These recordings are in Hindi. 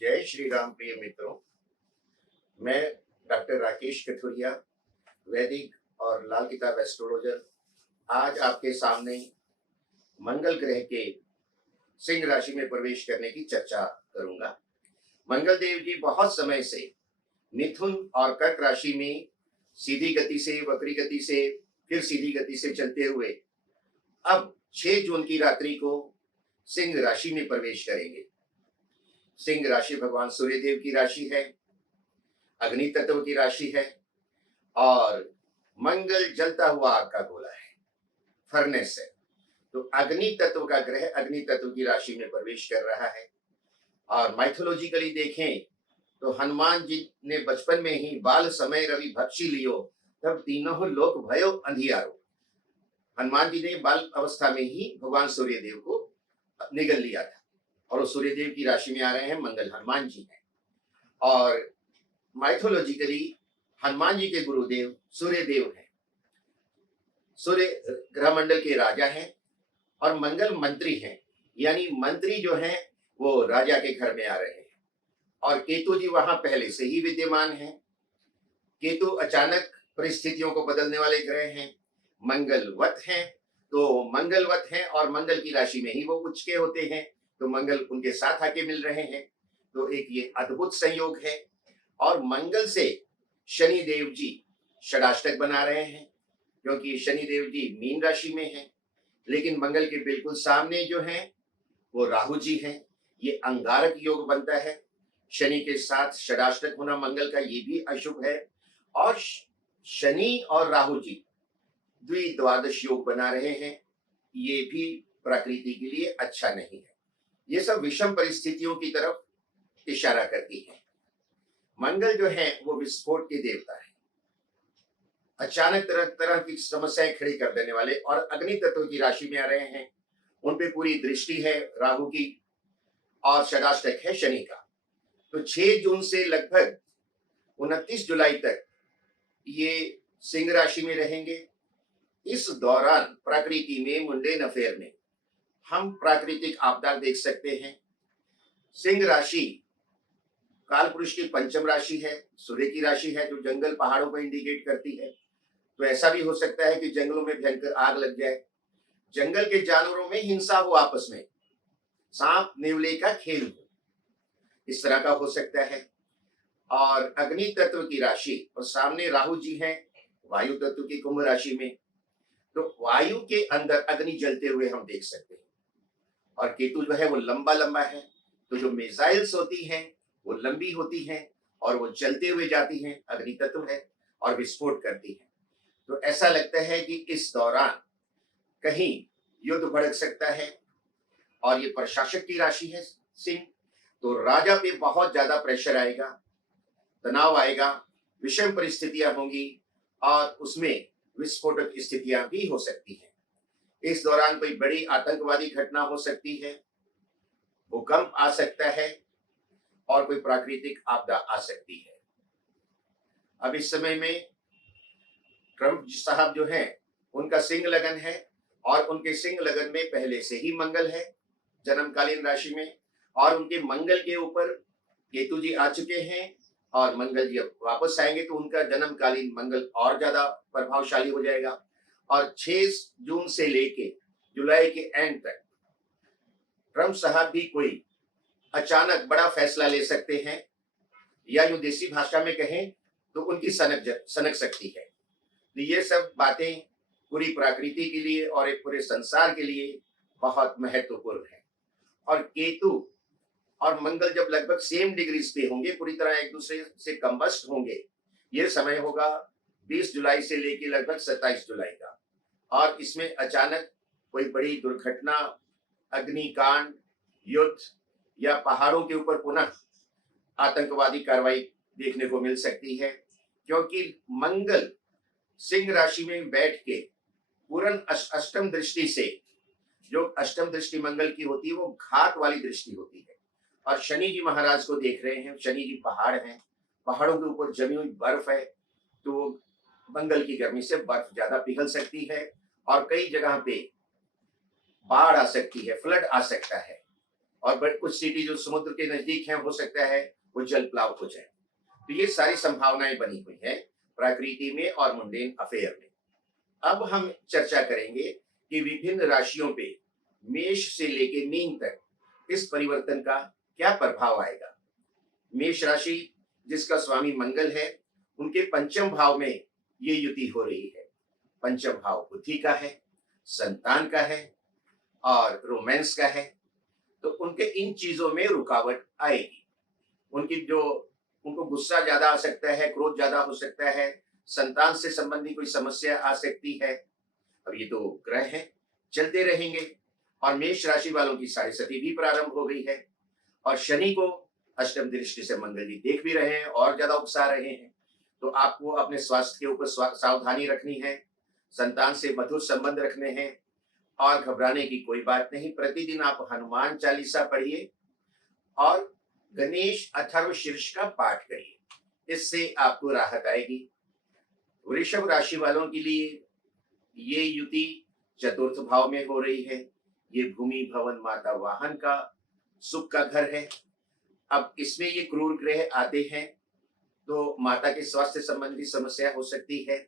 जय श्री राम प्रिय मित्रों। मैं डॉक्टर राकेश कथुरिया, वैदिक और लाल किताब एस्ट्रोलॉजर, आज आपके सामने मंगल ग्रह के सिंह राशि में प्रवेश करने की चर्चा करूंगा। मंगल देव जी बहुत समय से मिथुन और कर्क राशि में सीधी गति से, वक्री गति से, फिर सीधी गति से चलते हुए अब 6 जून की रात्रि को सिंह राशि में प्रवेश करेंगे। सिंह राशि भगवान सूर्यदेव की राशि है, अग्नि तत्व की राशि है और मंगल जलता हुआ आग का गोला है, फर्नेस है। तो अग्नि तत्व का ग्रह अग्नि तत्व की राशि में प्रवेश कर रहा है। और माइथोलॉजिकली देखें तो हनुमान जी ने बचपन में ही बाल समय रवि भक्षी लियो तब तीनों लोक भयो अंधियारो। हनुमान जी ने बाल अवस्था में ही भगवान सूर्यदेव को निगल लिया था और सूर्यदेव की राशि में आ रहे हैं मंगल, हनुमान जी हैं। और माइथोलॉजिकली हनुमान जी के गुरुदेव सूर्यदेव हैं, सूर्य ग्रह मंडल के राजा हैं और मंगल मंत्री हैं, यानी मंत्री जो हैं वो राजा के घर में आ रहे हैं। और केतु जी वहां पहले से ही विद्यमान हैं। केतु अचानक परिस्थितियों को बदलने वाले ग्रह हैं, मंगलवत हैं। तो मंगलवत हैं और मंगल की राशि में ही वो उच्च के होते हैं, तो मंगल उनके साथ आके मिल रहे हैं। तो एक ये अद्भुत संयोग है। और मंगल से शनि देव जी षडाष्टक बना रहे हैं, क्योंकि शनि देव जी मीन राशि में हैं। लेकिन मंगल के बिल्कुल सामने जो हैं वो राहु जी हैं। ये अंगारक योग बनता है। शनि के साथ षडाष्टक होना मंगल का ये भी अशुभ है। और शनि और राहु जी द्विद्वादश योग बना रहे हैं, ये भी प्रकृति के लिए अच्छा नहीं है। ये सब विषम परिस्थितियों की तरफ इशारा करती है। मंगल जो है वो विस्फोट के देवता है, अचानक तरह तरह की समस्याएं खड़ी कर देने वाले, और अग्नि तत्व की राशि में आ रहे हैं। उन पे पूरी दृष्टि है राहु की और षडाष्टक है शनि का। तो 6 जून से लगभग 29 जुलाई तक ये सिंह राशि में रहेंगे। इस दौरान प्रकृति में मुंडेन अफेयर में हम प्राकृतिक आपदा देख सकते हैं। सिंह राशि काल पुरुष की पंचम राशि है, सूर्य की राशि है, जो जंगल पहाड़ों को इंडिकेट करती है। तो ऐसा भी हो सकता है कि जंगलों में भयंकर आग लग जाए, जंगल के जानवरों में हिंसा हो, आपस में सांप नेवले का खेल हो, इस तरह का हो सकता है। और अग्नि तत्व की राशि और सामने राहु जी हैं वायु तत्व की कुंभ राशि में, तो वायु के अंदर अग्नि जलते हुए हम देख सकते हैं। और केतु जो है वो लंबा लंबा है, तो जो मिसाइल्स होती हैं वो लंबी होती हैं और वो जलते हुए जाती हैं, अग्नि तत्व है और विस्फोट करती हैं। तो ऐसा लगता है कि इस दौरान कहीं युद्ध भड़क सकता है। और ये प्रशासक की राशि है सिंह, तो राजा पे बहुत ज्यादा प्रेशर आएगा, तनाव आएगा, विषम परिस्थितियां होंगी और उसमें विस्फोटक स्थितियां भी हो सकती हैं। इस दौरान कोई बड़ी आतंकवादी घटना हो सकती है, भूकंप आ सकता है और कोई प्राकृतिक आपदा आ सकती है। अब इस समय में ट्रंप साहब जो हैं उनका सिंह लगन है और उनके सिंह लगन में पहले से ही मंगल है जन्मकालीन राशि में, और उनके मंगल के ऊपर केतु जी आ चुके हैं। और मंगल जी अब वापस आएंगे तो उनका जन्मकालीन मंगल और ज्यादा प्रभावशाली हो जाएगा। और 6 जून से लेके जुलाई के एंड तक ट्रंप साहब भी कोई अचानक बड़ा फैसला ले सकते हैं, या यूं देसी भाषा में कहें तो उनकी सनक सकती है। तो ये सब बातें पूरी प्रकृति के लिए और एक पूरे संसार के लिए बहुत महत्वपूर्ण है। और केतु और मंगल जब लगभग सेम डिग्रीज पे होंगे, पूरी तरह एक दूसरे से कंबस्ट होंगे, ये समय होगा 20 जुलाई से लेकर लगभग 27 जुलाई का। और इसमें अचानक कोई बड़ी दुर्घटना, अग्निकांड, युद्ध या पहाड़ों के ऊपर पुनः आतंकवादी कार्रवाई देखने को मिल सकती है, क्योंकि मंगल सिंह राशि में बैठ के पूर्ण अष्टम दृष्टि से, जो अष्टम दृष्टि मंगल की होती है वो घात वाली दृष्टि होती है, और शनि जी महाराज को देख रहे हैं। शनि जी पहाड़ हैं, पहाड़ों के ऊपर जमी हुई बर्फ है, तो मंगल की गर्मी से बर्फ ज्यादा पिघल सकती है और कई जगह पे बाढ़ आ सकती है, फ्लड आ सकता है। और बट कुछ सिटी जो समुद्र के नजदीक हैं हो सकता है वो जल प्लाव हो जाए। तो ये सारी संभावनाएं बनी हुई हैं प्रकृति में और मुंडेन अफेयर में। अब हम चर्चा करेंगे कि विभिन्न राशियों पे मेष से लेके मीन तक इस परिवर्तन का क्या प्रभाव आएगा। मेष राशि जिसका स्वामी मंगल है, उनके पंचम भाव में ये युति हो रही है। पंचम भाव बुद्धि का है, संतान का है और रोमांस का है। तो उनके इन चीजों में रुकावट आएगी। उनकी जो उनको गुस्सा ज्यादा आ सकता है, क्रोध ज्यादा हो सकता है, संतान से संबंधी कोई समस्या आ सकती है। अब ये तो ग्रह हैं, चलते रहेंगे। और मेष राशि वालों की साढ़े सती भी प्रारंभ हो गई है और शनि को अष्टम दृष्टि से मंगल जी देख भी रहे हैं और ज्यादा उकसा रहे हैं। तो आपको अपने स्वास्थ्य के ऊपर सावधानी रखनी है, संतान से मधुर संबंध रखने हैं और घबराने की कोई बात नहीं। प्रतिदिन आप हनुमान चालीसा पढ़िए और गणेश अथर्व शीर्ष का पाठ करिए, इससे आपको राहत आएगी। वृषभ राशि वालों के लिए ये युति चतुर्थ भाव में हो रही है। ये भूमि भवन माता वाहन का सुख का घर है। अब इसमें ये क्रूर ग्रह आते हैं तो माता के स्वास्थ्य संबंधी समस्या हो सकती है,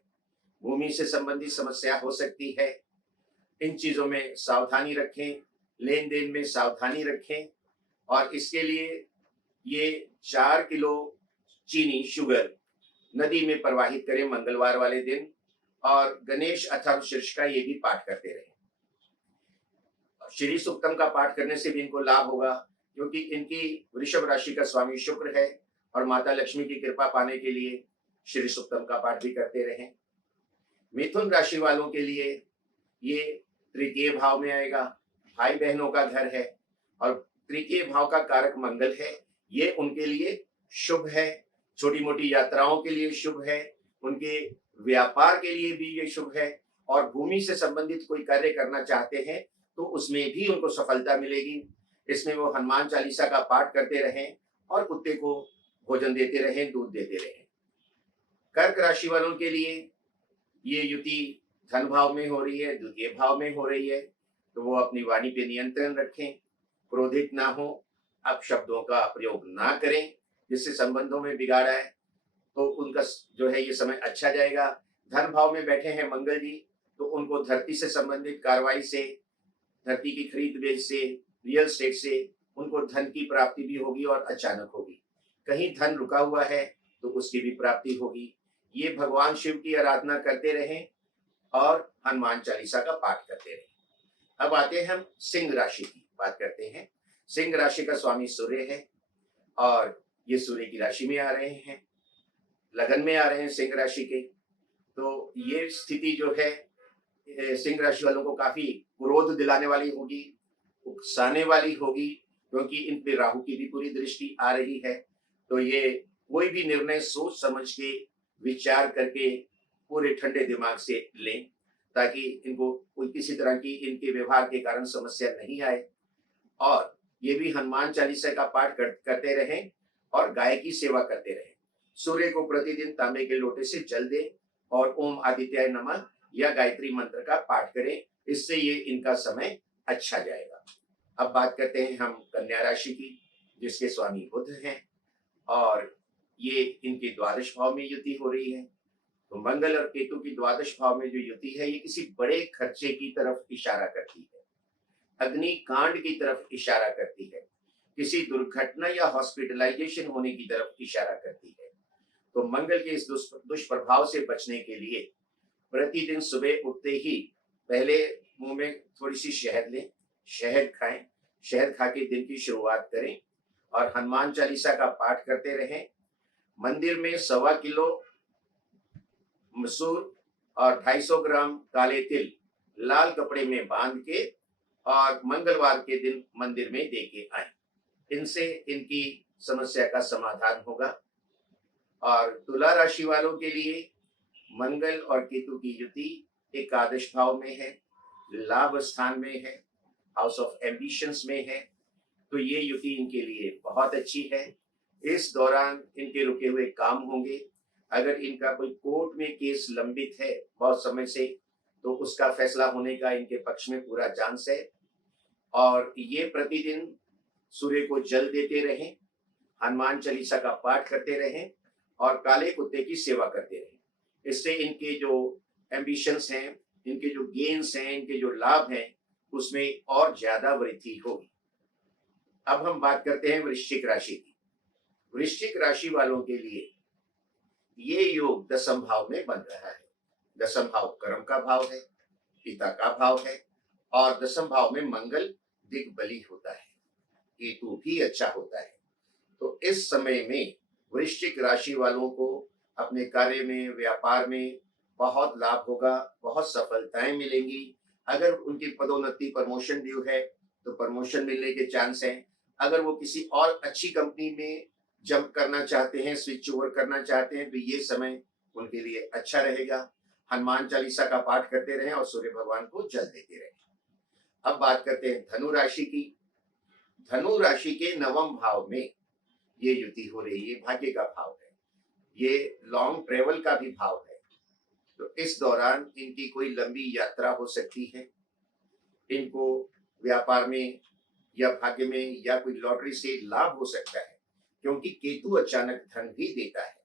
भूमि से संबंधी समस्या हो सकती है। इन चीजों में सावधानी रखें, लेन देन में सावधानी रखें। और इसके लिए ये 4 किलो चीनी शुगर नदी में प्रवाहित करें मंगलवार वाले दिन और गणेश अथर्व शीर्ष का ये भी पाठ करते रहें। श्री सूक्तम का पाठ करने से भी इनको लाभ होगा, क्योंकि इनकी वृषभ राशि का स्वामी शुक्र है और माता लक्ष्मी की कृपा पाने के लिए श्री सूक्तम का पाठ भी करते रहें। मिथुन राशि वालों के लिए ये तृतीय भाव में आएगा, भाई बहनों का घर है और तृतीय भाव का कारक मंगल है। ये उनके लिए शुभ है, छोटी मोटी यात्राओं के लिए शुभ है, उनके व्यापार के लिए भी ये शुभ है। और भूमि से संबंधित कोई कार्य करना चाहते हैं तो उसमें भी उनको सफलता मिलेगी। इसमें वो हनुमान चालीसा का पाठ करते रहें और कुत्ते को भोजन देते रहें, दूध देते रहें। कर्क राशि वालों के लिए ये युति धन भाव में हो रही है, द्वितीय भाव में हो रही है। तो वो अपनी वाणी पे नियंत्रण रखें, क्रोधित ना हो, अपशब्दों का प्रयोग ना करें जिससे संबंधों में बिगाड़ आए। तो उनका जो है ये समय अच्छा जाएगा। धन भाव में बैठे हैं मंगल जी, तो उनको धरती से संबंधित कार्रवाई से, धरती की खरीद बेच से, रियल स्टेट से उनको धन की प्राप्ति भी होगी और अचानक होगी। कहीं धन रुका हुआ है तो उसकी भी प्राप्ति होगी। ये भगवान शिव की आराधना करते रहें और हनुमान चालीसा का पाठ करते रहें। अब आते हैं हम सिंह राशि की बात करते हैं। सिंह राशि का स्वामी सूर्य है और ये सूर्य की राशि में आ रहे हैं, लगन में आ रहे हैं सिंह राशि के। तो ये स्थिति जो है सिंह राशि वालों को काफी क्रोध दिलाने वाली होगी, उकसाने वाली होगी, क्योंकि इन पे राहु की भी पूरी दृष्टि आ रही है। तो ये कोई भी निर्णय सोच समझ के विचार करके पूरे ठंडे दिमाग से लें, ताकि इनको कोई किसी तरह की इनके व्यवहार के कारण समस्या नहीं आए। और ये भी हनुमान चालीसा का पाठ करते रहें और गाय की सेवा करते रहें। सूर्य को प्रतिदिन तांबे के लोटे से जल दें और ओम आदित्याय नमः या गायत्री मंत्र का पाठ करें, इससे ये इनका समय अच्छा जाएगा। अब बात करते हैं हम कन्या राशि की, जिसके स्वामी बुध हैं और ये इनके द्वादश भाव में युति हो रही है। तो मंगल और केतु की द्वादश भाव में जो युति है ये किसी बड़े खर्चे की तरफ इशारा करती है, अग्निकांड की तरफ इशारा करती है, किसी दुर्घटना या हॉस्पिटलाइजेशन होने की तरफ इशारा करती है। तो मंगल के इस दुष्प्रभाव से बचने के लिए प्रतिदिन सुबह उठते ही पहले मुंह में थोड़ी सी शहद लें, शहद खाएं, शहद खा के दिन की शुरुआत करें और हनुमान चालीसा का पाठ करते रहें। मंदिर में 1.25 किलो मसूर और 250 ग्राम काले तिल लाल कपड़े में बांध के और मंगलवार के दिन मंदिर में दे के आए। इनसे इनकी समस्या का समाधान होगा। और तुला राशि वालों के लिए मंगल और केतु की युति एकादश भाव में है, लाभ स्थान में है, हाउस ऑफ एम्बिशंस में है। तो ये युति इनके लिए बहुत अच्छी है। इस दौरान इनके रुके हुए काम होंगे। अगर इनका कोई कोर्ट में केस लंबित है बहुत समय से, तो उसका फैसला होने का इनके पक्ष में पूरा चांस है। और ये प्रतिदिन सूर्य को जल देते रहें, हनुमान चालीसा का पाठ करते रहें और काले कुत्ते की सेवा करते रहें। इससे इनके जो एम्बिशंस हैं, इनके जो गेन्स हैं, इनके जो लाभ हैं, उसमें और ज्यादा वृद्धि होगी। अब हम बात करते हैं वृश्चिक राशि की। वृश्चिक राशि वालों के लिए ये योग दसम भाव में बन रहा है। दसम भाव कर्म का भाव है, पिता का भाव है और दसम भाव में मंगल दिग्बली होता है, केतु भी अच्छा होता है। तो इस समय में वृश्चिक राशि वालों को अपने कार्य में, व्यापार में बहुत लाभ होगा, बहुत सफलताएं मिलेंगी। अगर उनकी पदोन्नति, प्रमोशन ड्यू है तो प्रमोशन मिलने के चांस हैं। अगर वो किसी और अच्छी कंपनी में जंप करना चाहते हैं, स्विच ओवर करना चाहते हैं, तो ये समय उनके लिए अच्छा रहेगा। हनुमान चालीसा का पाठ करते रहें और सूर्य भगवान को जल देते रहें। अब बात करते हैं धनु राशि की। धनु राशि के नवम भाव में ये युति हो रही है, भाग्य का भाव है, ये लॉन्ग ट्रेवल का भी भाव है। तो इस दौरान इनकी कोई लंबी यात्रा हो सकती है। इनको व्यापार में या भाग्य में या कोई लॉटरी से लाभ हो सकता है, क्योंकि केतु अचानक धन भी देता है।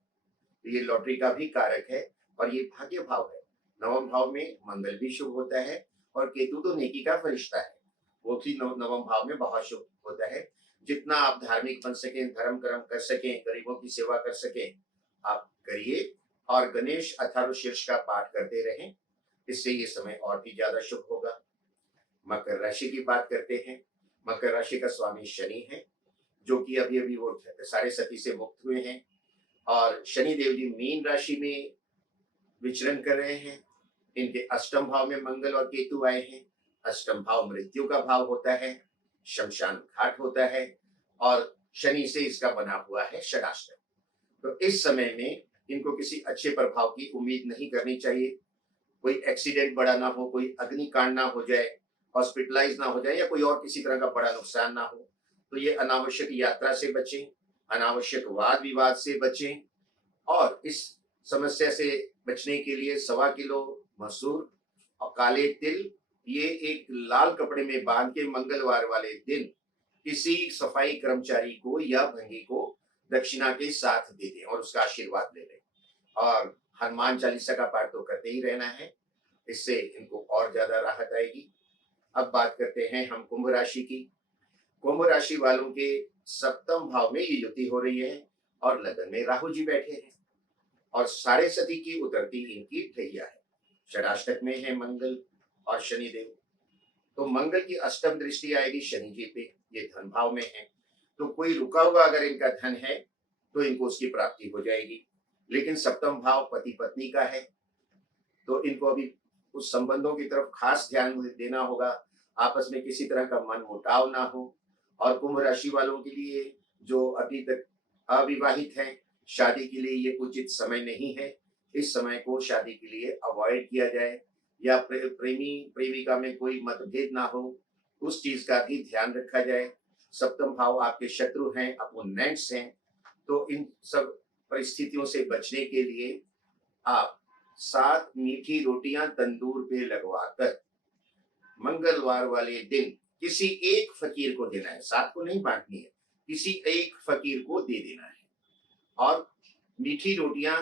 तो ये लॉटरी का भी कारक है और ये भाग्य भाव है। नवम भाव में मंगल भी शुभ होता है और केतु तो नेकी का फरिश्ता है, वो भी नवम भाव में बहुत शुभ होता है। जितना आप धार्मिक बन सकें, धर्म कर्म कर सकें, गरीबों की सेवा कर सकें, आप करिए और गणेश अथर्वशीर्ष का पाठ करते रहें। इससे ये समय और भी ज्यादा शुभ होगा। मकर राशि की बात करते हैं। मकर राशि का स्वामी शनि है, जो कि अभी अभी वो साढ़े सती से मुक्त हुए हैं और शनि देव जी मीन राशि में विचरण कर रहे हैं। इनके अष्टम भाव में मंगल और केतु आए हैं। अष्टम भाव मृत्यु का भाव होता है, शमशान घाट होता है और शनि से इसका बना हुआ है षडाष्टक। तो इस समय में इनको किसी अच्छे प्रभाव की उम्मीद नहीं करनी चाहिए। कोई एक्सीडेंट बड़ा ना हो, कोई अग्निकांड ना हो जाए, हॉस्पिटलाइज ना हो जाए या कोई और किसी तरह का बड़ा नुकसान ना हो। तो ये अनावश्यक यात्रा से बचें, अनावश्यक वाद विवाद से बचें और इस समस्या से बचने के लिए 1.25 किलो मसूर और काले तिल ये एक लाल कपड़े में बांध के मंगलवार वाले दिन किसी सफाई कर्मचारी को या भंगी को दक्षिणा के साथ दे दें और उसका आशीर्वाद ले लें। और हनुमान चालीसा का पाठ तो करते ही रहना है, इससे इनको और ज्यादा राहत आएगी। अब बात करते हैं हम कुंभ राशि की। कुंभ राशि वालों के सप्तम भाव में ये युति हो रही है और लगन में राहु जी बैठे हैं और साढ़े सती की उतरती इनकी ठैया है। षडाष्टक में है मंगल और शनिदेव। तो मंगल की अष्टम दृष्टि आएगी शनि जी पे, ये धन भाव में है। तो कोई रुका हुआ अगर इनका धन है तो इनको उसकी प्राप्ति हो जाएगी। लेकिन सप्तम भाव पति पत्नी का है, तो इनको अभी उस संबंधों की तरफ खास ध्यान देना होगा, आपस में किसी तरह का मन मुटाव ना हो। और कुंभ राशि वालों के लिए जो अभी तक अविवाहित हैं, शादी के लिए ये उचित समय नहीं है। इस समय को शादी के लिए अवॉइड किया जाए या प्रेमी प्रेमिका में कोई मतभेद ना हो, उस चीज का भी ध्यान रखा जाए। सप्तम भाव आपके शत्रु हैं, अपोनेंट्स हैं, तो इन सब परिस्थितियों से बचने के लिए आप 7 मीठी रोटियां तंदूर पे लगवाकर मंगलवार वाले दिन किसी एक फकीर को देना है, 7 को नहीं बांटनी है, किसी एक फकीर को दे देना है। और मीठी रोटियां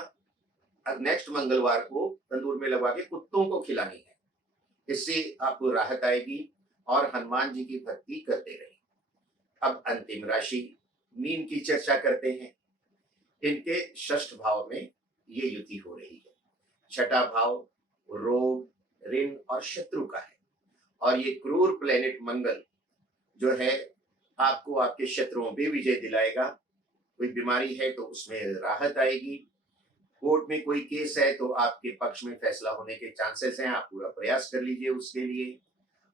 नेक्स्ट मंगलवार को तंदूर में लगा के कुत्तों को खिलानी है। इससे आपको राहत आएगी और हनुमान जी की भक्ति करते रहें। अब अंतिम राशि मीन की चर्चा करते हैं। इनके षष्ठ भाव में ये युति हो रही है। छठा भाव रोग, ऋण और शत्रु का है और ये क्रूर प्लेनेट मंगल जो है आपको आपके शत्रुओं पे विजय दिलाएगा। कोई बीमारी है तो उसमें राहत आएगी। कोर्ट में कोई केस है तो आपके पक्ष में फैसला होने के चांसेस हैं, आप पूरा प्रयास कर लीजिए उसके लिए।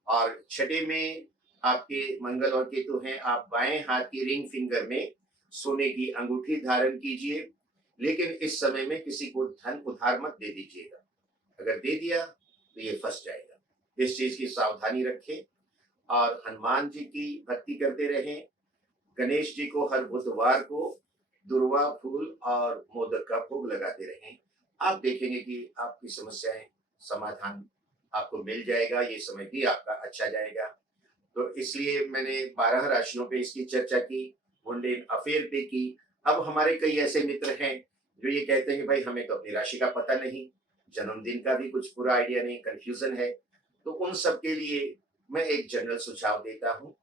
और छठे में आपके मंगल और केतु हैं, आप बाएं हाथ की रिंग फिंगर में सोने की अंगूठी धारण कीजिए, लेकिन इस समय में किसी को धन उधार मत दे दीजिएगा। अगर दे दिया तो ये फंस जाएगा। इस चीज की सावधानी रखें और हनुमान जी की भक्ति करते रहें। गणेश जी को हर बुधवार को दुर्वा फूल और मोदक का भोग लगाते रहें। आप देखेंगे कि आपकी समस्याएं समाधान आपको मिल जाएगा। ये समय भी आपका अच्छा जाएगा। तो इसलिए मैंने 12 राशियों पे इसकी चर्चा की, मुंडेन अफेयर पे की। अब हमारे कई ऐसे मित्र हैं जो ये कहते हैं भाई हमें तो अपनी राशि का पता नहीं, जन्मदिन का भी कुछ पूरा आइडिया नहीं, कन्फ्यूज़न है। तो उन सब के लिए मैं एक जनरल सुझाव देता हूँ,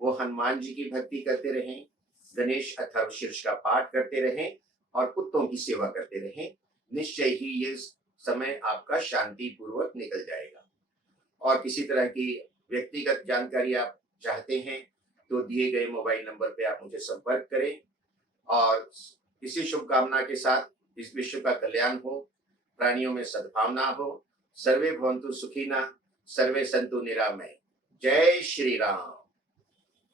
वो हनुमान जी की भक्ति करते रहें, गणेश अथर्वशीर्ष का पाठ करते रहें और कुत्तों की सेवा करते रहें। निश्चय ही ये समय आपका शांतिपूर्वक निकल जाएगा। और किसी तरह की व्यक्तिगत जानकारी आप चाहते हैं तो दिए गए मोबाइल नंबर पे आप मुझे संपर्क करें। और इसी शुभकामना के साथ इस विश्व का कल्याण हो, प्राणियों में सद्भावना हो, सर्वे भवन्तु सुखिनः, सर्वे सन्तु निरामय। जय श्री राम।